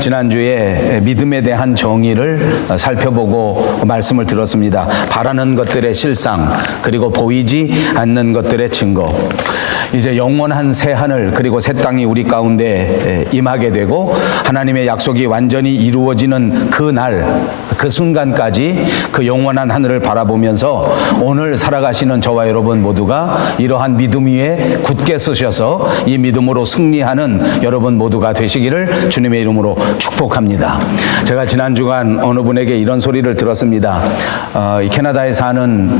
지난주에 믿음에 대한 정의를 살펴보고 말씀을 들었습니다. 바라는 것들의 실상, 그리고 보이지 않는 것들의 증거. 이제 영원한 새 하늘 그리고 새 땅이 우리 가운데 임하게 되고 하나님의 약속이 완전히 이루어지는 그 날, 그 순간까지 그 영원한 하늘을 바라보면서 오늘 살아가시는 저와 여러분 모두가 이러한 믿음 위에 굳게 서셔서 이 믿음으로 승리하는 여러분 모두가 되시기를 주님의 이름으로 축복합니다. 제가 지난 주간 어느 분에게 이런 소리를 들었습니다. 캐나다에 사는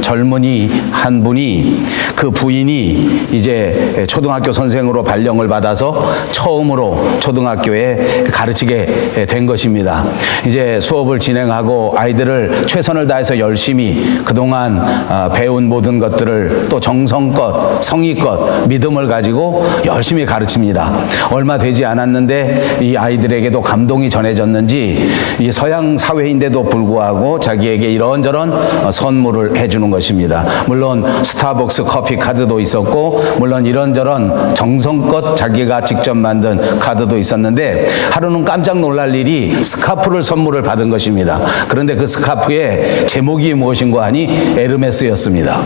젊은이 한 분이 그 부인이 이제 초등학교 선생으로 발령을 받아서 처음으로 초등학교에 가르치게 된 것입니다. 이제 수업을 진행하고 아이들을 최선을 다해서 열심히 그동안 배운 모든 것들을 또 정성껏 성의껏 믿음을 가지고 열심히 가르칩니다. 얼마 되지 않았는데 이 아이들에게도 감동이 전해졌는지 이 서양 사회인데도 불구하고 자기에게 이런저런 선물을 해주는 것입니다. 물론 스타벅스 커피 카드도 있었고 물론 이런저런 정성껏 자기가 직접 만든 카드도 있었는데 하루는 깜짝 놀랄 일이 스카프를 선물을 받은 것입니다. 그런데 그 스카프의 제목이 무엇인가 하니 에르메스였습니다.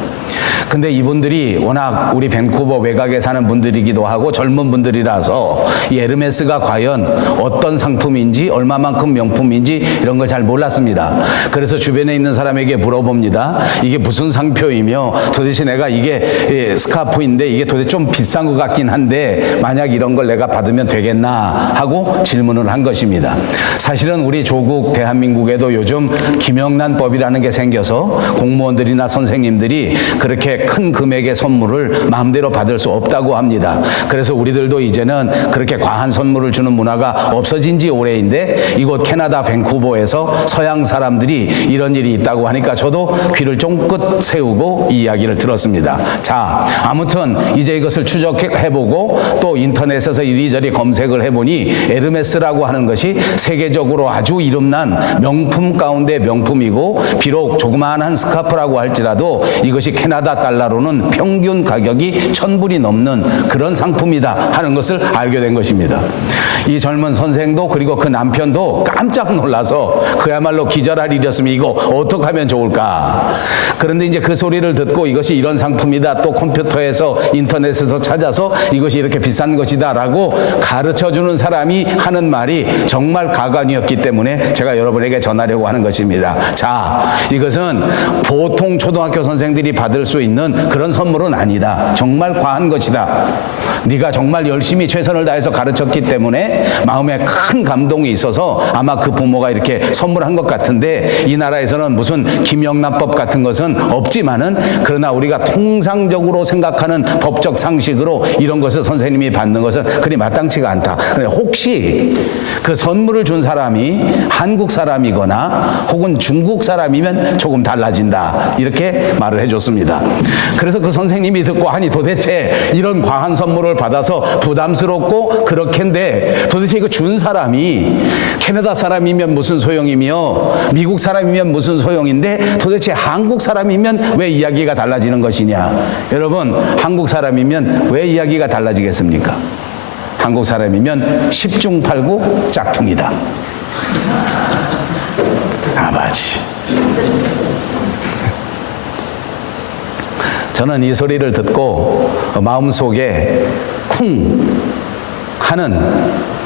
근데 이분들이 워낙 우리 밴쿠버 외곽에 사는 분들이기도 하고 젊은 분들이라서 이 에르메스가 과연 어떤 상품인지 얼마만큼 명품인지 이런 걸 잘 몰랐습니다. 그래서 주변에 있는 사람에게 물어봅니다. 이게 무슨 상표이며 도대체 내가 이게 스카프인데 이게 도대체 좀 비싼 것 같긴 한데 만약 이런 걸 내가 받으면 되겠나 하고 질문을 한 것입니다. 사실은 우리 조국 대한민국에도 요즘 김영란법이라는 게 생겨서 공무원들이나 선생님들이 그렇게 큰 금액의 선물을 마음대로 받을 수 없다고 합니다. 그래서 우리들도 이제는 그렇게 과한 선물을 주는 문화가 없어진 지 오래인데 이곳 캐나다 밴쿠버에서 서양 사람들이 이런 일이 있다고 하니까 저도 귀를 쫑긋 세우고 이 이야기를 들었습니다. 자, 아무튼 이제 이것을 추적해보고 또 인터넷에서 이리저리 검색을 해보니 에르메스라고 하는 것이 세계적으로 아주 이름난 명품 가운데 명품이고 비록 조그마한 스카프라고 할지라도 이것이 캐나다 달러로는 평균 가격이 1,000불이 넘는 그런 상품이다 하는 것을 알게 된 것입니다. 이 젊은 선생도 그리고 그 남편도 깜짝 놀라서 그야말로 기절할 일이었으면 이거 어떻게 하면 좋을까. 그런데 이제 그 소리를 듣고 이것이 이런 상품이다 또 컴퓨터에서 인터넷에서 찾아서 이것이 이렇게 비싼 것이다 라고 가르쳐주는 사람이 하는 말이 정말 가관이었기 때문에 제가 여러분에게 전하려고 하는 것입니다. 자, 이것은 보통 초등학교 선생들이 받을 수 있는 그런 선물은 아니다. 정말 과한 것이다. 네가 정말 열심히 최선을 다해서 가르쳤기 때문에 마음에 큰 감동이 있어서 아마 그 부모가 이렇게 선물한 것 같은데 이 나라에서는 무슨 김영란법 같은 것은 없지만은 그러나 우리가 통상적으로 생각하는 법적 상식으로 이런 것을 선생님이 받는 것은 그리 마땅치가 않다. 그런데 혹시 그 선물을 준 사람이 한국 사람이거나 혹은 중국 사람이면 조금 달라진다. 이렇게 말을 해줬습니다. 그래서 그 선생님이 듣고 아니 도대체 이런 과한 선물을 받아서 부담스럽고 그렇겠는데 도대체 이거 준 사람이 캐나다 사람이면 무슨 소용이며 미국 사람이면 무슨 소용인데 도대체 한국 사람이면 왜 이야기가 달라지는 것이냐. 여러분 한국 사람이면 왜 이야기가 달라지겠습니까? 한국 사람이면 10중 8구 짝퉁이다. 아바지. 저는 이 소리를 듣고 마음속에 쿵 하는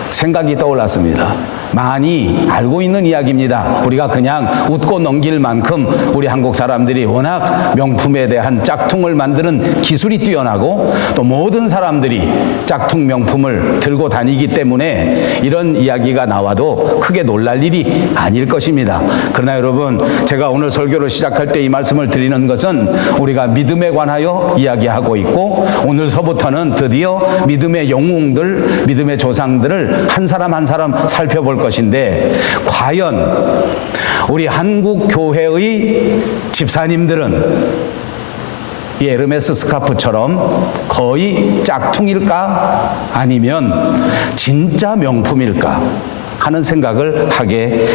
생각이 떠올랐습니다. 많이 알고 있는 이야기입니다. 우리가 그냥 웃고 넘길 만큼 우리 한국 사람들이 워낙 명품에 대한 짝퉁을 만드는 기술이 뛰어나고 또 모든 사람들이 짝퉁 명품을 들고 다니기 때문에 이런 이야기가 나와도 크게 놀랄 일이 아닐 것입니다. 그러나 여러분, 제가 오늘 설교를 시작할 때 이 말씀을 드리는 것은 우리가 믿음에 관하여 이야기하고 있고 오늘서부터는 드디어 믿음의 영웅들, 믿음의 조상들을 한 사람 한 사람 살펴볼 것인데 과연 우리 한국 교회의 집사님들은 이 에르메스 스카프처럼 거의 짝퉁일까? 아니면 진짜 명품일까? 하는 생각을 하게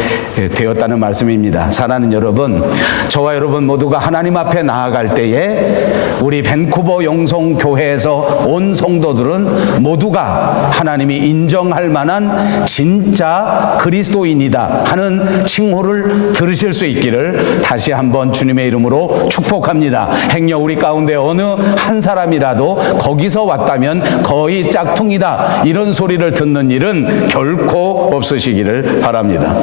되었다는 말씀입니다. 사랑하는 여러분, 저와 여러분 모두가 하나님 앞에 나아갈 때에 우리 밴쿠버 영성교회에서 온 성도들은 모두가 하나님이 인정할 만한 진짜 그리스도인이다 하는 칭호를 들으실 수 있기를 다시 한번 주님의 이름으로 축복합니다. 행여 우리 가운데 어느 한 사람이라도 거기서 왔다면 거의 짝퉁이다 이런 소리를 듣는 일은 결코 없으시기를 바랍니다.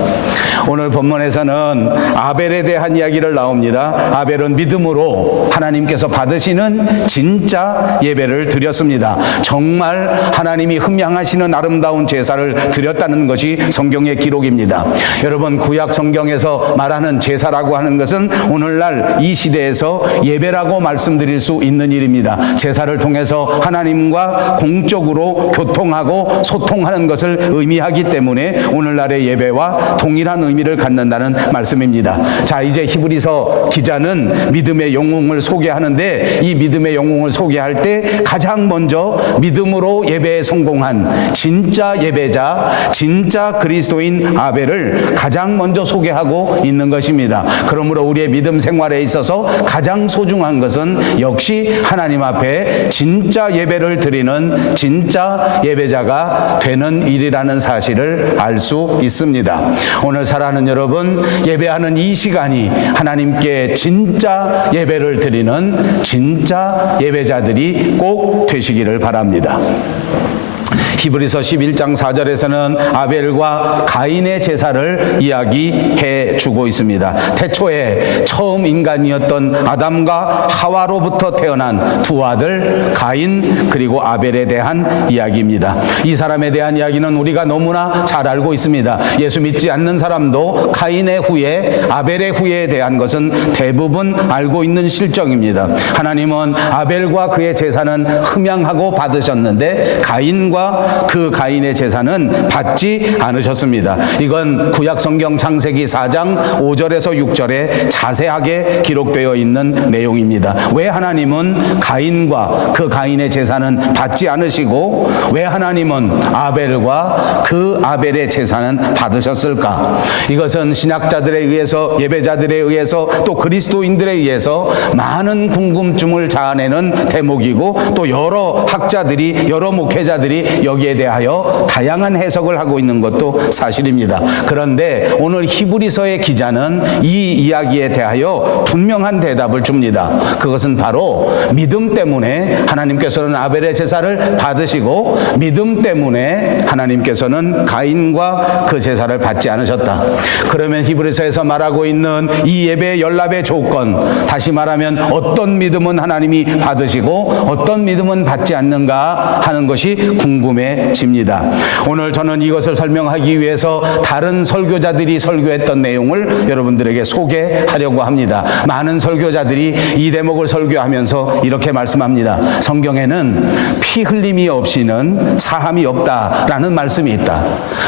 오늘 본문에서는 아벨에 대한 이야기를 나옵니다. 아벨은 믿음으로 하나님께서 받으시는 진짜 예배를 드렸습니다. 정말 하나님이 흠양하시는 아름다운 제사를 드렸다는 것이 성경의 기록입니다. 여러분, 구약 성경에서 말하는 제사라고 하는 것은 오늘날 이 시대에서 예배라고 말씀드릴 수 있는 일입니다. 제사를 통해서 하나님과 공적으로 교통하고 소통하는 것을 의미하기 때문에 오늘날의 예배와 동일한 의미를 갖는다는 말씀입니다. 자, 이제 히브리서 기자는 믿음의 영웅을 소개하는데 이 믿음의 영웅을 소개할 때 가장 먼저 믿음으로 예배에 성공한 진짜 예배자, 진짜 그리스도인 아벨을 가장 먼저 소개하고 있는 것입니다. 그러므로 우리의 믿음 생활에 있어서 가장 소중한 것은 역시 하나님 앞에 진짜 예배를 드리는 진짜 예배자가 되는 일이라는 사실을 알 수 있습니다. 오늘 사랑하는 여러분, 예배하는 이 시간이 하나님께 진짜 예배를 드리는 진짜 예배자들이 꼭 되시기를 바랍니다. 히브리서 11장 4절에서는 아벨과 가인의 제사를 이야기해 주고 있습니다. 태초에 처음 인간이었던 아담과 하와로부터 태어난 두 아들 가인 그리고 아벨에 대한 이야기입니다. 이 사람에 대한 이야기는 우리가 너무나 잘 알고 있습니다. 예수 믿지 않는 사람도 가인의 후예, 아벨의 후예에 대한 것은 대부분 알고 있는 실정입니다. 하나님은 아벨과 그의 제사는 흠양하고 받으셨는데 가인과 그 가인의 제사는 받지 않으셨습니다. 이건 구약 성경 창세기 4장 5절에서 6절에 자세하게 기록되어 있는 내용입니다. 왜 하나님은 가인과 그 가인의 제사는 받지 않으시고 왜 하나님은 아벨과 그 아벨의 제사는 받으셨을까? 이것은 신학자들에 의해서, 예배자들에 의해서, 또 그리스도인들에 의해서 많은 궁금증을 자아내는 대목이고 또 여러 학자들이, 여러 목회자들이 여기에 대하여 다양한 해석을 하고 있는 것도 사실입니다. 그런데 오늘 히브리서의 기자는 이 이야기에 대하여 분명한 대답을 줍니다. 그것은 바로 믿음 때문에 하나님께서는 아벨의 제사를 받으시고 믿음 때문에 하나님께서는 가인과 그 제사를 받지 않으셨다. 그러면 히브리서에서 말하고 있는 이 예배 연합의 조건, 다시 말하면 어떤 믿음은 하나님이 받으시고 어떤 믿음은 받지 않는가 하는 것이 궁금해집니다. 오늘 저는 이것을 설명하기 위해서 다른 설교자들이 설교했던 내용을 여러분들에게 소개하려고 합니다. 많은 설교자들이 이 대목을 설교하면서 이렇게 말씀합니다. 성경에는 피 흘림이 없이는 사함이 없다라는 말씀이 있다.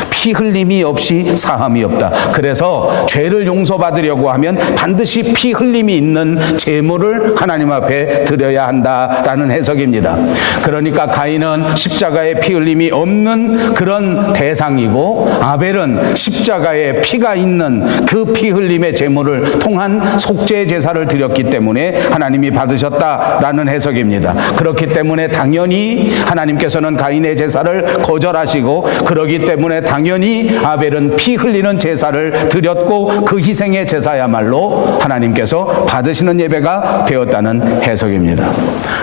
피 흘림이 없이 사함이 없다. 그래서 죄를 용서받으려고 하면 반드시 피 흘림이 있는 제물을 하나님 앞에 드려야 한다라는 해석입니다. 그러니까 가인은 십자가에 피 흘림이 없는 그런 대상이고 아벨은 십자가에 피가 있는 그 피 흘림의 제물을 통한 속죄 제사를 드렸기 때문에 하나님이 받으셨다라는 해석입니다. 그렇기 때문에 당연히 하나님께서는 가인의 제사를 거절하시고 그러기 때문에 당연히 아벨은 피 흘리는 제사를 드렸고 그 희생의 제사야말로 하나님께서 받으시는 예배가 되었다는 해석입니다.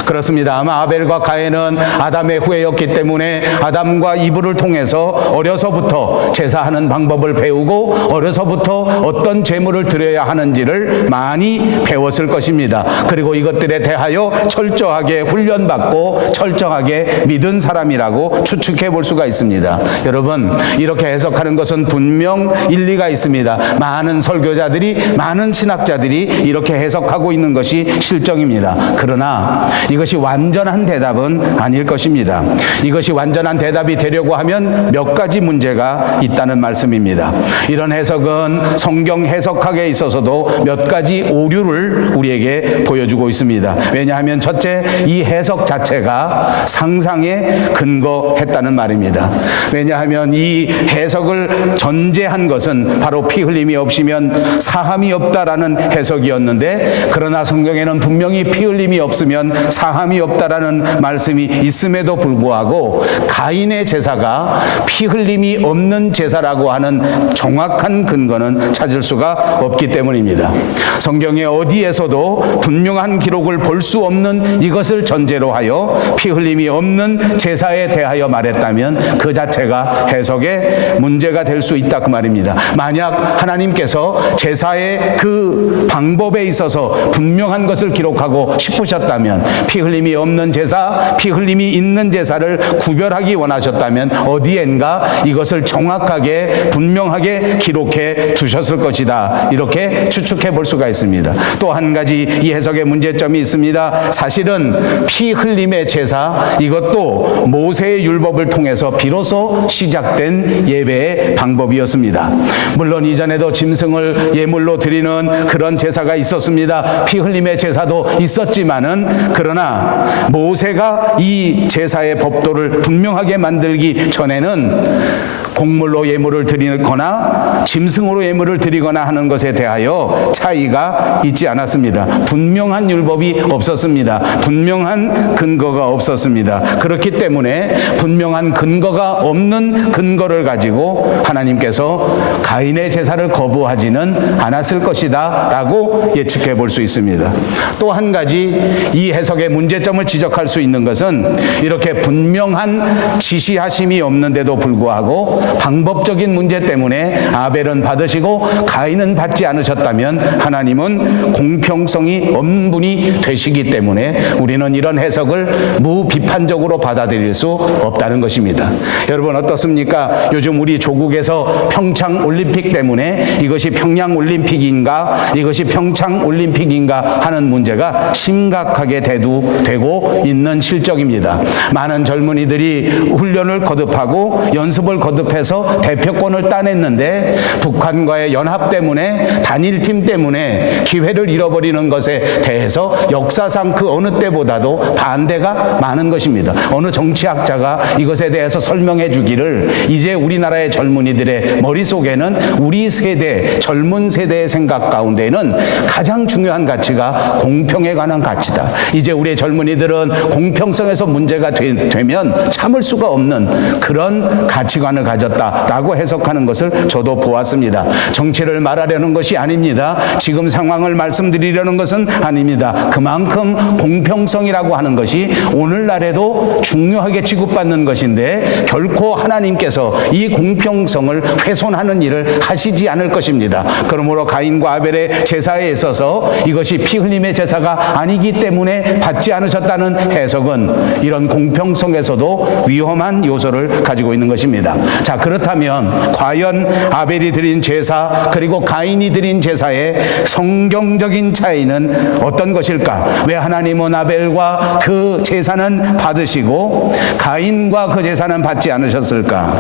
그렇습니다. 아마 아벨과 가인은 아담의 후예였기 때문에 아담과 이브를 통해서 어려서부터 제사하는 방법을 배우고 어려서부터 어떤 제물을 드려야 하는지를 많이 배웠을 것입니다. 그리고 이것들에 대하여 철저하게 훈련받고 철저하게 믿은 사람이라고 추측해 볼 수가 있습니다. 여러분, 이렇게 해석하는 것은 분명 일리가 있습니다. 많은 설교자들이, 많은 신학자들이 이렇게 해석하고 있는 것이 실정입니다. 그러나 이것이 완전한 대답은 아닐 것입니다. 이것이 완전한 완전한 대답이 되려고 하면 몇 가지 문제가 있다는 말씀입니다. 이런 해석은 성경 해석학에 있어서도 몇 가지 오류를 우리에게 보여주고 있습니다. 왜냐하면 첫째, 이 해석 자체가 상상에 근거했다는 말입니다. 왜냐하면 이 해석을 전제한 것은 바로 피 흘림이 없으면 사함이 없다라는 해석이었는데, 그러나 성경에는 분명히 피 흘림이 없으면 사함이 없다라는 말씀이 있음에도 불구하고 가인의 제사가 피 흘림이 없는 제사라고 하는 정확한 근거는 찾을 수가 없기 때문입니다. 성경에 어디에서도 분명한 기록을 볼 수 없는 이것을 전제로 하여 피 흘림이 없는 제사에 대하여 말했다면 그 자체가 해석에 문제가 될 수 있다, 그 말입니다. 만약 하나님께서 제사의 그 방법에 있어서 분명한 것을 기록하고 싶으셨다면, 피 흘림이 없는 제사, 피 흘림이 있는 제사를 구별하기 원하셨다면 어디엔가 이것을 정확하게 분명하게 기록해 두셨을 것이다, 이렇게 추측해 볼 수가 있습니다. 또 한 가지 이 해석의 문제점이 있습니다. 사실은 피 흘림의 제사, 이것도 모세의 율법을 통해서 비로소 시작된 예배의 방법이었습니다. 물론 이전에도 짐승을 예물로 드리는 그런 제사가 있었습니다. 피 흘림의 제사도 있었지만은, 그러나 모세가 이 제사의 법도를 분명하게 만들기 전에는 곡물로 예물을 드리거나 짐승으로 예물을 드리거나 하는 것에 대하여 차이가 있지 않았습니다. 분명한 율법이 없었습니다. 분명한 근거가 없었습니다. 그렇기 때문에 분명한 근거가 없는 근거를 가지고 하나님께서 가인의 제사를 거부하지는 않았을 것이다 라고 예측해 볼 수 있습니다. 또 한 가지 이 해석의 문제점을 지적할 수 있는 것은, 이렇게 분명한 지시하심이 없는데도 불구하고 방법적인 문제 때문에 아벨은 받으시고 가인은 받지 않으셨다면 하나님은 공평성이 없는 분이 되시기 때문에 우리는 이런 해석을 무비판적으로 받아들일 수 없다는 것입니다. 여러분 어떻습니까? 요즘 우리 조국에서 평창 올림픽 때문에 이것이 평양 올림픽인가 이것이 평창 올림픽인가 하는 문제가 심각하게 대두되고 있는 실정입니다. 많은 젊은이들이 훈련을 거듭하고 연습을 거듭해서 대표권을 따냈는데 북한과의 연합 때문에 단일팀 때문에 기회를 잃어버리는 것에 대해서 역사상 그 어느 때보다도 반대가 많은 것입니다. 어느 정치학자가 이것에 대해서 설명해 주기를, 이제 우리나라의 젊은이들의 머릿속에는 우리 세대, 젊은 세대의 생각 가운데는 가장 중요한 가치가 공평에 관한 가치다. 이제 우리의 젊은이들은 공평성에서 문제가 되면 참을 수가 없는 그런 가치관을 가졌다라고 해석하는 것을 저도 보았습니다. 정치를 말하려는 것이 아닙니다. 지금 상황을 말씀드리려는 것은 아닙니다. 그만큼 공평성이라고 하는 것이 오늘날에도 중요하게 취급받는 것인데 결코 하나님께서 이 공평성을 훼손하는 일을 하시지 않을 것입니다. 그러므로 가인과 아벨의 제사에 있어서 이것이 피 흘림의 제사가 아니기 때문에 받지 않으셨다는 해석은 이런 공평성에서도 위험한 요소를 가지고 있는 것입니다. 자, 그렇다면 과연 아벨이 드린 제사 그리고 가인이 드린 제사의 성경적인 차이는 어떤 것일까? 왜 하나님은 아벨과 그 제사는 받으시고 가인과 그 제사는 받지 않으셨을까?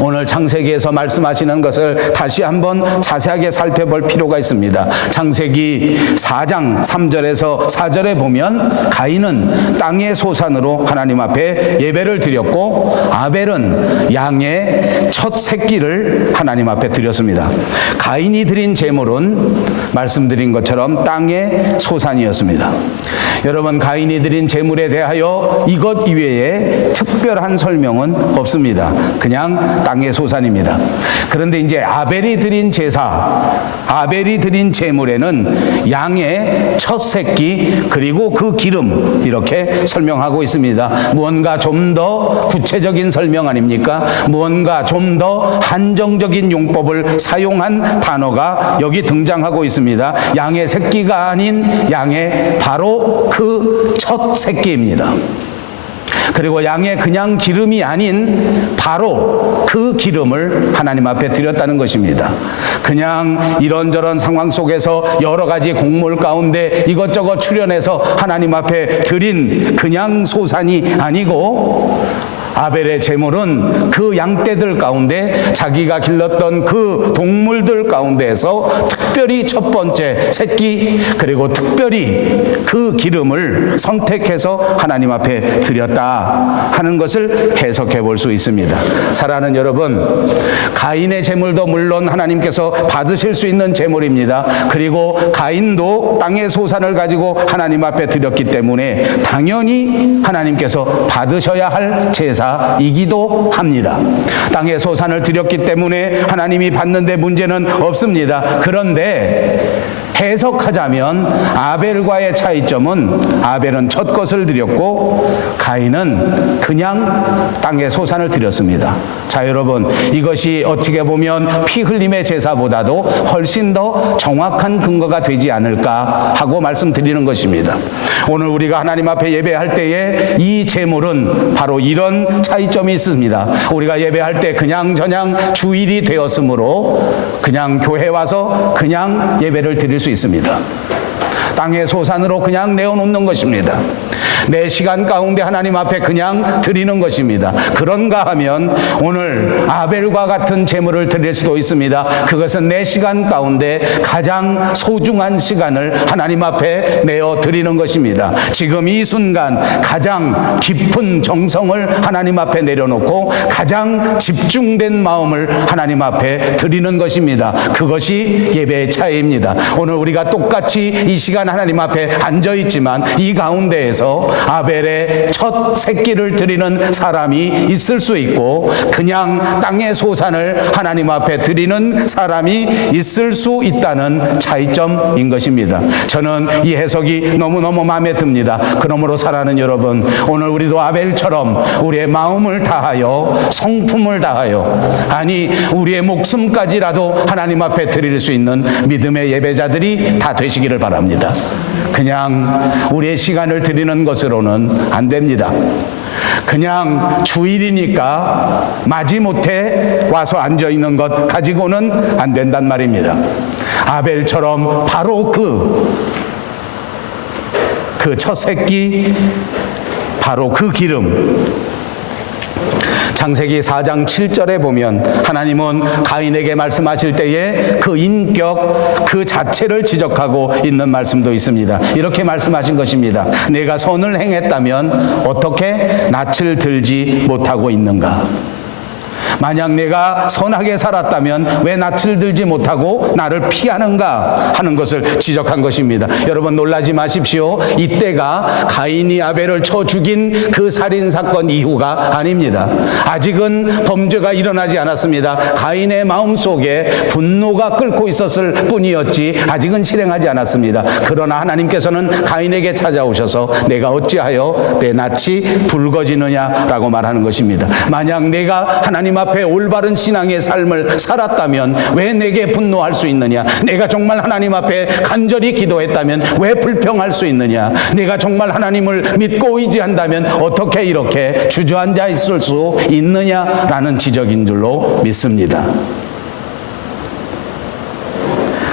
오늘 창세기에서 말씀하시는 것을 다시 한번 자세하게 살펴볼 필요가 있습니다. 창세기 4장 3절에서 4절에 보면 가인은 땅의 소산으로 하나님 앞에 예배를 드렸고 아벨은 양의 첫 새끼를 하나님 앞에 드렸습니다. 가인이 드린 제물은 말씀드린 것처럼 땅의 소산이었습니다. 여러분, 가인이 드린 제물에 대하여 이것 이외에 특별한 설명은 없습니다. 그냥 땅의 소산입니다. 그런데 이제 아벨이 드린 제사, 아벨이 드린 제물에는 양의 첫 새끼 그리고 그 기름, 이렇게 설명하고 있습니다. 무언가 좀 더 구체적인 설명 아닙니까? 무언가 좀 더 한정적인 용법을 사용한 단어가 여기 등장하고 있습니다. 양의 새끼가 아닌 양의 바로 그 첫 새끼입니다. 그리고 양의 그냥 기름이 아닌 바로 그 기름을 하나님 앞에 드렸다는 것입니다. 그냥 이런저런 상황 속에서 여러 가지 곡물 가운데 이것저것 출연해서 하나님 앞에 드린 그냥 소산이 아니고 아벨의 제물은 그 양떼들 가운데 자기가 길렀던 그 동물들 가운데에서 특별히 첫 번째 새끼, 그리고 특별히 그 기름을 선택해서 하나님 앞에 드렸다 하는 것을 해석해 볼 수 있습니다. 사랑하는 여러분, 가인의 제물도 물론 하나님께서 받으실 수 있는 제물입니다. 그리고 가인도 땅의 소산을 가지고 하나님 앞에 드렸기 때문에 당연히 하나님께서 받으셔야 할 제사이기도 합니다. 땅의 소산을 드렸기 때문에 하나님이 받는데 문제는 없습니다. 그런데 해석하자면 아벨과의 차이점은 아벨은 첫 것을 드렸고 가인은 그냥 땅의 소산을 드렸습니다. 자, 여러분, 이것이 어떻게 보면 피 흘림의 제사보다도 훨씬 더 정확한 근거가 되지 않을까 하고 말씀드리는 것입니다. 오늘 우리가 하나님 앞에 예배할 때에 이 제물은 바로 이런 차이점이 있습니다. 우리가 예배할 때 그냥 저냥 주일이 되었으므로 그냥 교회 와서 그냥 예배를 드릴 수 있습니다. 땅의 소산으로 그냥 내어놓는 것입니다. 내 시간 가운데 하나님 앞에 그냥 드리는 것입니다. 그런가 하면 오늘 아벨과 같은 제물을 드릴 수도 있습니다. 그것은 내 시간 가운데 가장 소중한 시간을 하나님 앞에 내어 드리는 것입니다. 지금 이 순간 가장 깊은 정성을 하나님 앞에 내려놓고 가장 집중된 마음을 하나님 앞에 드리는 것입니다. 그것이 예배의 차이입니다. 오늘 우리가 똑같이 이 시간 하나님 앞에 앉아 있지만 이 가운데에서 아벨의 첫 새끼를 드리는 사람이 있을 수 있고 그냥 땅의 소산을 하나님 앞에 드리는 사람이 있을 수 있다는 차이점인 것입니다. 저는 이 해석이 너무너무 마음에 듭니다. 그러므로 사랑하는 여러분, 오늘 우리도 아벨처럼 우리의 마음을 다하여 성품을 다하여 아니 우리의 목숨까지라도 하나님 앞에 드릴 수 있는 믿음의 예배자들이 다 되시기를 바랍니다. 그냥 우리의 시간을 드리는 것으로는 안 됩니다. 그냥 주일이니까 마지못해 와서 앉아있는 것 가지고는 안 된단 말입니다. 아벨처럼 바로 그 첫 새끼, 바로 그 기름, 창세기 4장 7절에 보면 하나님은 가인에게 말씀하실 때에 그 인격 그 자체를 지적하고 있는 말씀도 있습니다. 이렇게 말씀하신 것입니다. 내가 선을 행했다면 어떻게 낯을 들지 못하고 있는가? 만약 내가 선하게 살았다면 왜 낯을 들지 못하고 나를 피하는가 하는 것을 지적한 것입니다. 여러분 놀라지 마십시오. 이때가 가인이 아벨을 쳐 죽인 그 살인사건 이후가 아닙니다. 아직은 범죄가 일어나지 않았습니다. 가인의 마음속에 분노가 끓고 있었을 뿐이었지 아직은 실행하지 않았습니다. 그러나 하나님께서는 가인에게 찾아오셔서 내가 어찌하여 내 낯이 붉어지느냐라고 말하는 것입니다. 만약 내가 하나님 앞에 올바른 신앙의 삶을 살았다면 왜 내게 분노할 수 있느냐? 내가 정말 하나님 앞에 간절히 기도했다면 왜 불평할 수 있느냐? 내가 정말 하나님을 믿고 의지한다면 어떻게 이렇게 주저앉아 있을 수 있느냐라는 지적인 줄로 믿습니다.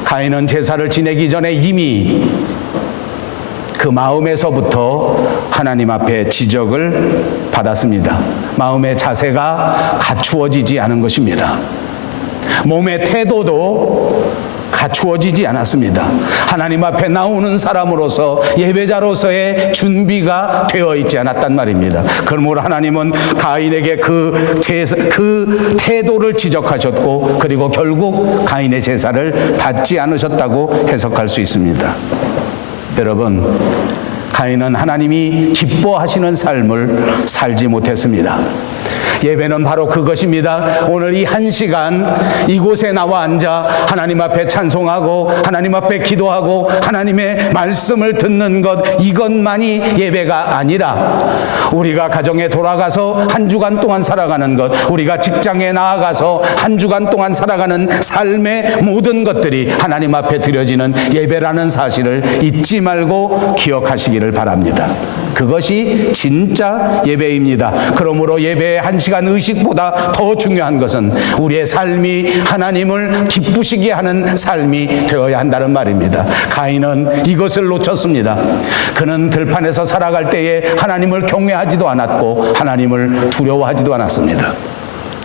가인은 제사를 지내기 전에 이미 그 마음에서부터 하나님 앞에 지적을 받았습니다. 마음의 자세가 갖추어지지 않은 것입니다. 몸의 태도도 갖추어지지 않았습니다. 하나님 앞에 나오는 사람으로서 예배자로서의 준비가 되어 있지 않았단 말입니다. 그러므로 하나님은 가인에게 그 태도를 지적하셨고 그리고 결국 가인의 제사를 받지 않으셨다고 해석할 수 있습니다. 여러분, 가인은 하나님이 기뻐하시는 삶을 살지 못했습니다. 예배는 바로 그것입니다. 오늘 이 한 시간 이곳에 나와 앉아 하나님 앞에 찬송하고 하나님 앞에 기도하고 하나님의 말씀을 듣는 것, 이것만이 예배가 아니라 우리가 가정에 돌아가서 한 주간 동안 살아가는 것, 우리가 직장에 나아가서 한 주간 동안 살아가는 삶의 모든 것들이 하나님 앞에 드려지는 예배라는 사실을 잊지 말고 기억하시기를 바랍니다. 그것이 진짜 예배입니다. 그러므로 예배의 1시간 의식보다 더 중요한 것은 우리의 삶이 하나님을 기쁘시게 하는 삶이 되어야 한다는 말입니다. 가인은 이것을 놓쳤습니다. 그는 들판에서 살아갈 때에 하나님을 경외하지도 않았고 하나님을 두려워하지도 않았습니다.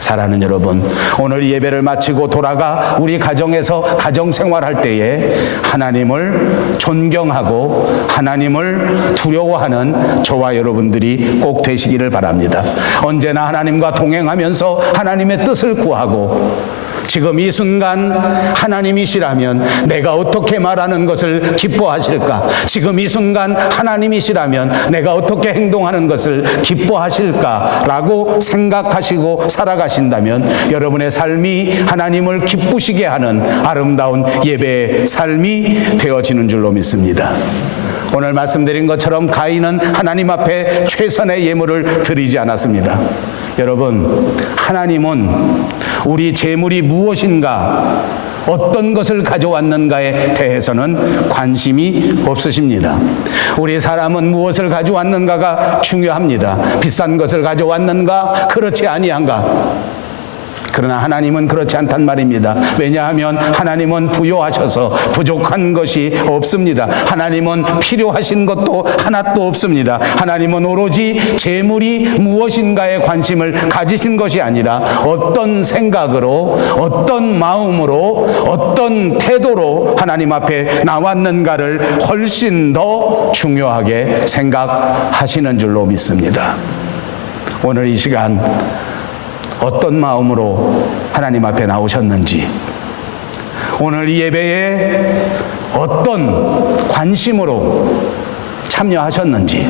사랑하는 여러분, 오늘 예배를 마치고 돌아가 우리 가정에서 가정생활할 때에 하나님을 존경하고 하나님을 두려워하는 저와 여러분들이 꼭 되시기를 바랍니다. 언제나 하나님과 동행하면서 하나님의 뜻을 구하고 지금 이 순간 하나님이시라면 내가 어떻게 말하는 것을 기뻐하실까? 지금 이 순간 하나님이시라면 내가 어떻게 행동하는 것을 기뻐하실까라고 생각하시고 살아가신다면 여러분의 삶이 하나님을 기쁘시게 하는 아름다운 예배의 삶이 되어지는 줄로 믿습니다. 오늘 말씀드린 것처럼 가인은 하나님 앞에 최선의 예물을 드리지 않았습니다. 여러분, 하나님은 우리 재물이 무엇인가, 어떤 것을 가져왔는가에 대해서는 관심이 없으십니다. 우리 사람은 무엇을 가져왔는가가 중요합니다. 비싼 것을 가져왔는가, 그렇지 아니한가. 그러나 하나님은 그렇지 않단 말입니다. 왜냐하면 하나님은 부요하셔서 부족한 것이 없습니다. 하나님은 필요하신 것도 하나도 없습니다. 하나님은 오로지 재물이 무엇인가에 관심을 가지신 것이 아니라 어떤 생각으로, 어떤 마음으로, 어떤 태도로 하나님 앞에 나왔는가를 훨씬 더 중요하게 생각하시는 줄로 믿습니다. 오늘 이 시간 어떤 마음으로 하나님 앞에 나오셨는지, 오늘 이 예배에 어떤 관심으로 참여하셨는지,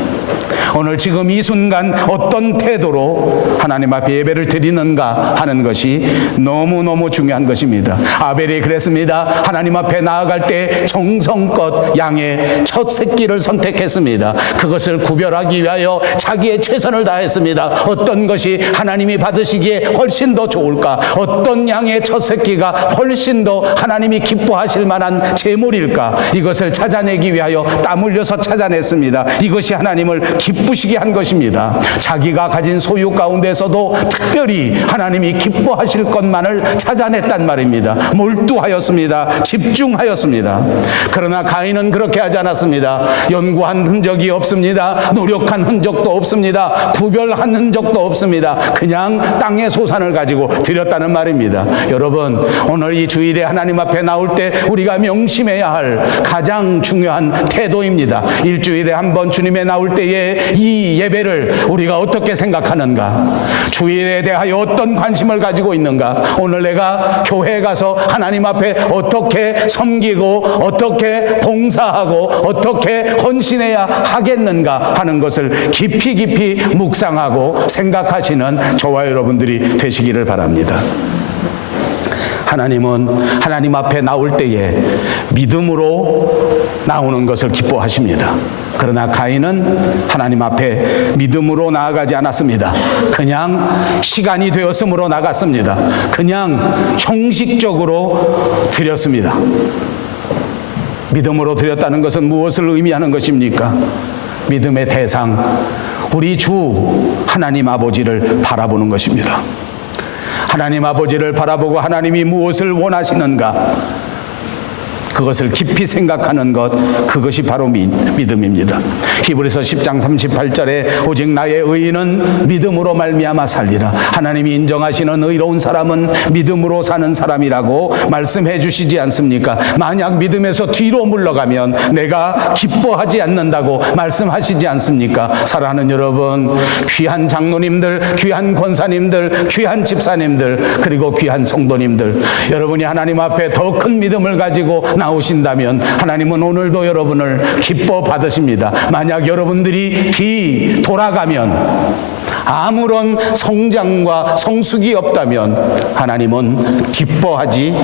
오늘 지금 이 순간 어떤 태도로 하나님 앞에 예배를 드리는가 하는 것이 너무너무 중요한 것입니다. 아벨이 그랬습니다. 하나님 앞에 나아갈 때 정성껏 양의 첫 새끼를 선택했습니다. 그것을 구별하기 위하여 자기의 최선을 다했습니다. 어떤 것이 하나님이 받으시기에 훨씬 더 좋을까? 어떤 양의 첫 새끼가 훨씬 더 하나님이 기뻐하실 만한 제물일까? 이것을 찾아내기 위하여 땀 흘려서 찾아냈습니다. 이것이 하나님을 기쁘시게 한 것입니다. 자기가 가진 소유 가운데서도 특별히 하나님이 기뻐하실 것만을 찾아냈단 말입니다. 몰두하였습니다. 집중하였습니다. 그러나 가인은 그렇게 하지 않았습니다. 연구한 흔적이 없습니다. 노력한 흔적도 없습니다. 구별한 흔적도 없습니다. 그냥 땅의 소산을 가지고 드렸다는 말입니다. 여러분, 오늘 이 주일에 하나님 앞에 나올 때 우리가 명심해야 할 가장 중요한 태도입니다. 일주일에 한 번 주님에 나올 때에 이 예배를 우리가 어떻게 생각하는가, 주일에 대하여 어떤 관심을 가지고 있는가, 오늘 내가 교회에 가서 하나님 앞에 어떻게 섬기고 어떻게 봉사하고 어떻게 헌신해야 하겠는가 하는 것을 깊이 깊이 묵상하고 생각하시는 저와 여러분들이 되시기를 바랍니다. 하나님은 하나님 앞에 나올 때에 믿음으로 나오는 것을 기뻐하십니다. 그러나 가인은 하나님 앞에 믿음으로 나아가지 않았습니다. 그냥 시간이 되었으므로 나갔습니다. 그냥 형식적으로 드렸습니다. 믿음으로 드렸다는 것은 무엇을 의미하는 것입니까? 믿음의 대상, 우리 주 하나님 아버지를 바라보는 것입니다. 하나님 아버지를 바라보고 하나님이 무엇을 원하시는가, 그것을 깊이 생각하는 것, 그것이 바로 믿음입니다. 히브리서 10장 38절에 오직 나의 의인은 믿음으로 말미암아 살리라. 하나님이 인정하시는 의로운 사람은 믿음으로 사는 사람이라고 말씀해 주시지 않습니까? 만약 믿음에서 뒤로 물러가면 내가 기뻐하지 않는다고 말씀하시지 않습니까? 사랑하는 여러분, 귀한 장로님들, 귀한 권사님들, 귀한 집사님들, 그리고 귀한 성도님들, 여러분이 하나님 앞에 더 큰 믿음을 가지고 나오신다면 하나님은 오늘도 여러분을 기뻐 받으십니다. 만약 여러분들이 뒤돌아가면, 아무런 성장과 성숙이 없다면 하나님은 기뻐하지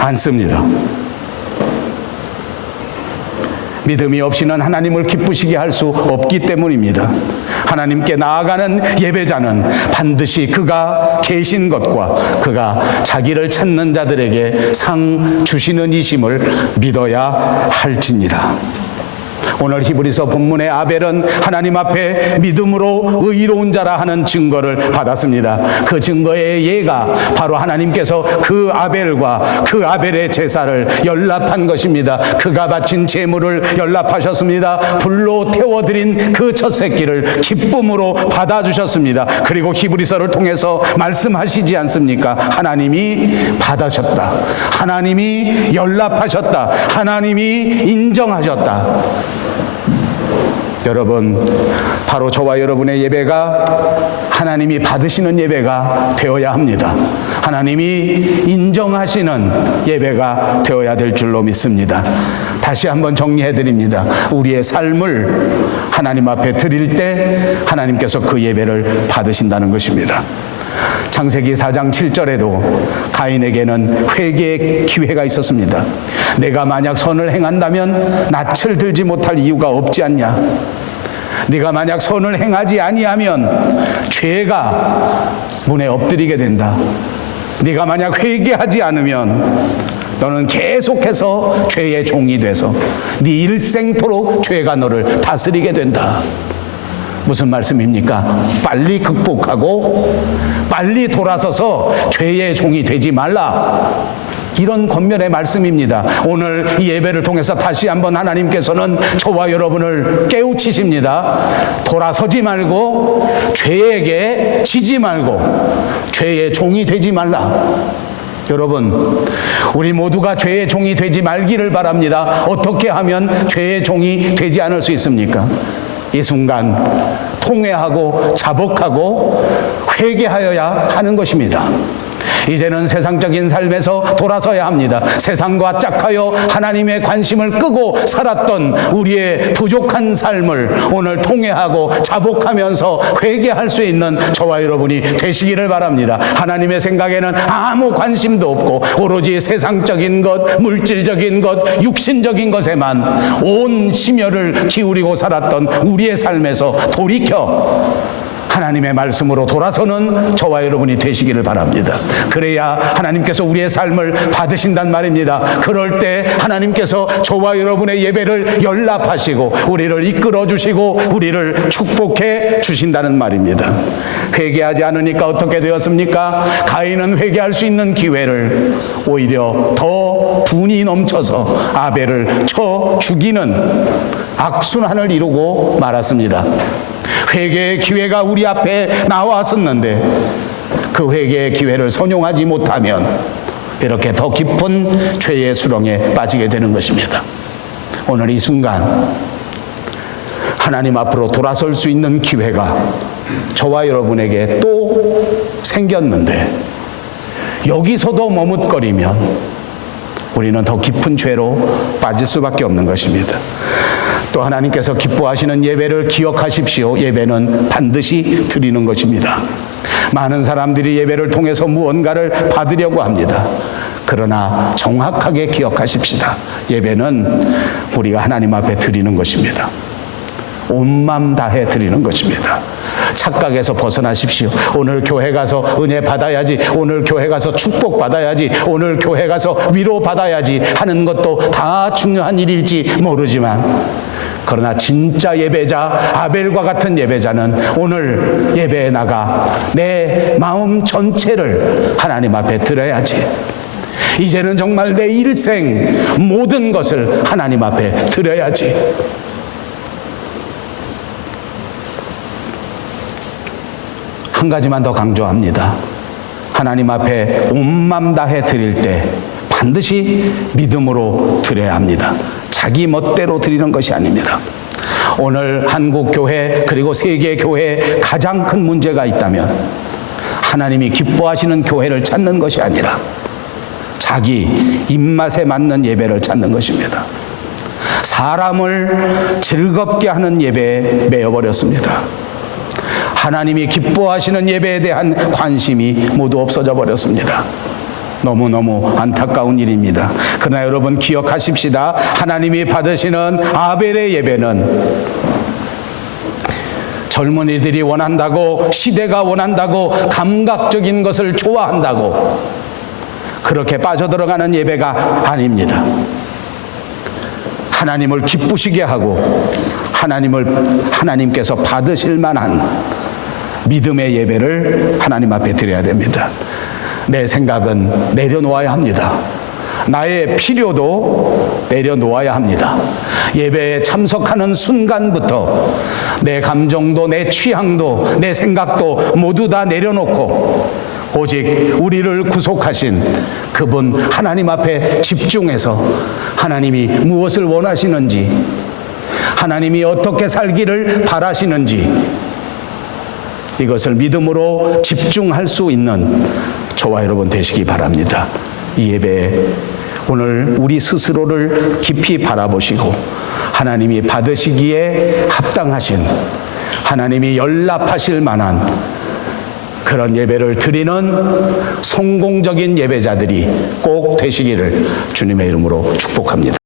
않습니다. 믿음이 없이는 하나님을 기쁘시게 할 수 없기 때문입니다. 하나님께 나아가는 예배자는 반드시 그가 계신 것과 그가 자기를 찾는 자들에게 상 주시는 이심을 믿어야 할지니라. 오늘 히브리서 본문의 아벨은 하나님 앞에 믿음으로 의로운 자라 하는 증거를 받았습니다. 그 증거의 예가 바로 하나님께서 그 아벨과 그 아벨의 제사를 연납한 것입니다. 그가 바친 제물을 연납하셨습니다. 불로 태워드린 그 첫 새끼를 기쁨으로 받아주셨습니다. 그리고 히브리서를 통해서 말씀하시지 않습니까? 하나님이 받으셨다. 하나님이 연납하셨다. 하나님이 인정하셨다. 여러분, 바로 저와 여러분의 예배가 하나님이 받으시는 예배가 되어야 합니다. 하나님이 인정하시는 예배가 되어야 될 줄로 믿습니다. 다시 한번 정리해 드립니다. 우리의 삶을 하나님 앞에 드릴 때 하나님께서 그 예배를 받으신다는 것입니다. 창세기 4장 7절에도 가인에게는 회개의 기회가 있었습니다. 내가 만약 선을 행한다면 낯을 들지 못할 이유가 없지 않냐? 네가 만약 선을 행하지 아니하면 죄가 문에 엎드리게 된다. 네가 만약 회개하지 않으면 너는 계속해서 죄의 종이 돼서 네 일생토록 죄가 너를 다스리게 된다. 무슨 말씀입니까? 빨리 극복하고 빨리 돌아서서 죄의 종이 되지 말라. 이런 권면의 말씀입니다. 오늘 이 예배를 통해서 다시 한번 하나님께서는 저와 여러분을 깨우치십니다. 돌아서지 말고 죄에게 지지 말고 죄의 종이 되지 말라. 여러분, 우리 모두가 죄의 종이 되지 말기를 바랍니다. 어떻게 하면 죄의 종이 되지 않을 수 있습니까? 이 순간 통회하고 자복하고 회개하여야 하는 것입니다. 이제는 세상적인 삶에서 돌아서야 합니다. 세상과 짝하여 하나님의 관심을 끄고 살았던 우리의 부족한 삶을 오늘 통회하고 자복하면서 회개할 수 있는 저와 여러분이 되시기를 바랍니다. 하나님의 생각에는 아무 관심도 없고 오로지 세상적인 것, 물질적인 것, 육신적인 것에만 온 심혈을 기울이고 살았던 우리의 삶에서 돌이켜 하나님의 말씀으로 돌아서는 저와 여러분이 되시기를 바랍니다. 그래야 하나님께서 우리의 삶을 받으신단 말입니다. 그럴 때 하나님께서 저와 여러분의 예배를 연납하시고 우리를 이끌어 주시고 우리를 축복해 주신다는 말입니다. 회개하지 않으니까 어떻게 되었습니까? 가인은 회개할 수 있는 기회를 오히려 더 분이 넘쳐서 아벨을 쳐 죽이는 악순환을 이루고 말았습니다. 회개의 기회가 우리 앞에 나왔었는데 그 회개의 기회를 선용하지 못하면 이렇게 더 깊은 죄의 수렁에 빠지게 되는 것입니다. 오늘 이 순간 하나님 앞으로 돌아설 수 있는 기회가 저와 여러분에게 또 생겼는데 여기서도 머뭇거리면 우리는 더 깊은 죄로 빠질 수밖에 없는 것입니다. 또 하나님께서 기뻐하시는 예배를 기억하십시오. 예배는 반드시 드리는 것입니다. 많은 사람들이 예배를 통해서 무언가를 받으려고 합니다. 그러나 정확하게 기억하십시다. 예배는 우리가 하나님 앞에 드리는 것입니다. 온 마음 다해 드리는 것입니다. 착각에서 벗어나십시오. 오늘 교회 가서 은혜 받아야지, 오늘 교회 가서 축복 받아야지, 오늘 교회 가서 위로 받아야지 하는 것도 다 중요한 일일지 모르지만 그러나 진짜 예배자, 아벨과 같은 예배자는 오늘 예배에 나가 내 마음 전체를 하나님 앞에 드려야지. 이제는 정말 내 일생 모든 것을 하나님 앞에 드려야지. 한 가지만 더 강조합니다. 하나님 앞에 온 맘 다해 드릴 때 반드시 믿음으로 드려야 합니다. 자기 멋대로 드리는 것이 아닙니다. 오늘 한국 교회 그리고 세계 교회에 가장 큰 문제가 있다면 하나님이 기뻐하시는 교회를 찾는 것이 아니라 자기 입맛에 맞는 예배를 찾는 것입니다. 사람을 즐겁게 하는 예배에 매여버렸습니다. 하나님이 기뻐하시는 예배에 대한 관심이 모두 없어져 버렸습니다. 너무너무 안타까운 일입니다. 그러나 여러분 기억하십시다. 하나님이 받으시는 아벨의 예배는 젊은이들이 원한다고, 시대가 원한다고, 감각적인 것을 좋아한다고 그렇게 빠져들어가는 예배가 아닙니다. 하나님을 기쁘시게 하고 하나님께서 받으실 만한 믿음의 예배를 하나님 앞에 드려야 됩니다. 내 생각은 내려놓아야 합니다. 나의 필요도 내려놓아야 합니다. 예배에 참석하는 순간부터 내 감정도 내 취향도 내 생각도 모두 다 내려놓고 오직 우리를 구속하신 그분 하나님 앞에 집중해서 하나님이 무엇을 원하시는지, 하나님이 어떻게 살기를 바라시는지 이것을 믿음으로 집중할 수 있는 저와 여러분 되시기 바랍니다. 이 예배에 오늘 우리 스스로를 깊이 바라보시고 하나님이 받으시기에 합당하신, 하나님이 연락하실 만한 그런 예배를 드리는 성공적인 예배자들이 꼭 되시기를 주님의 이름으로 축복합니다.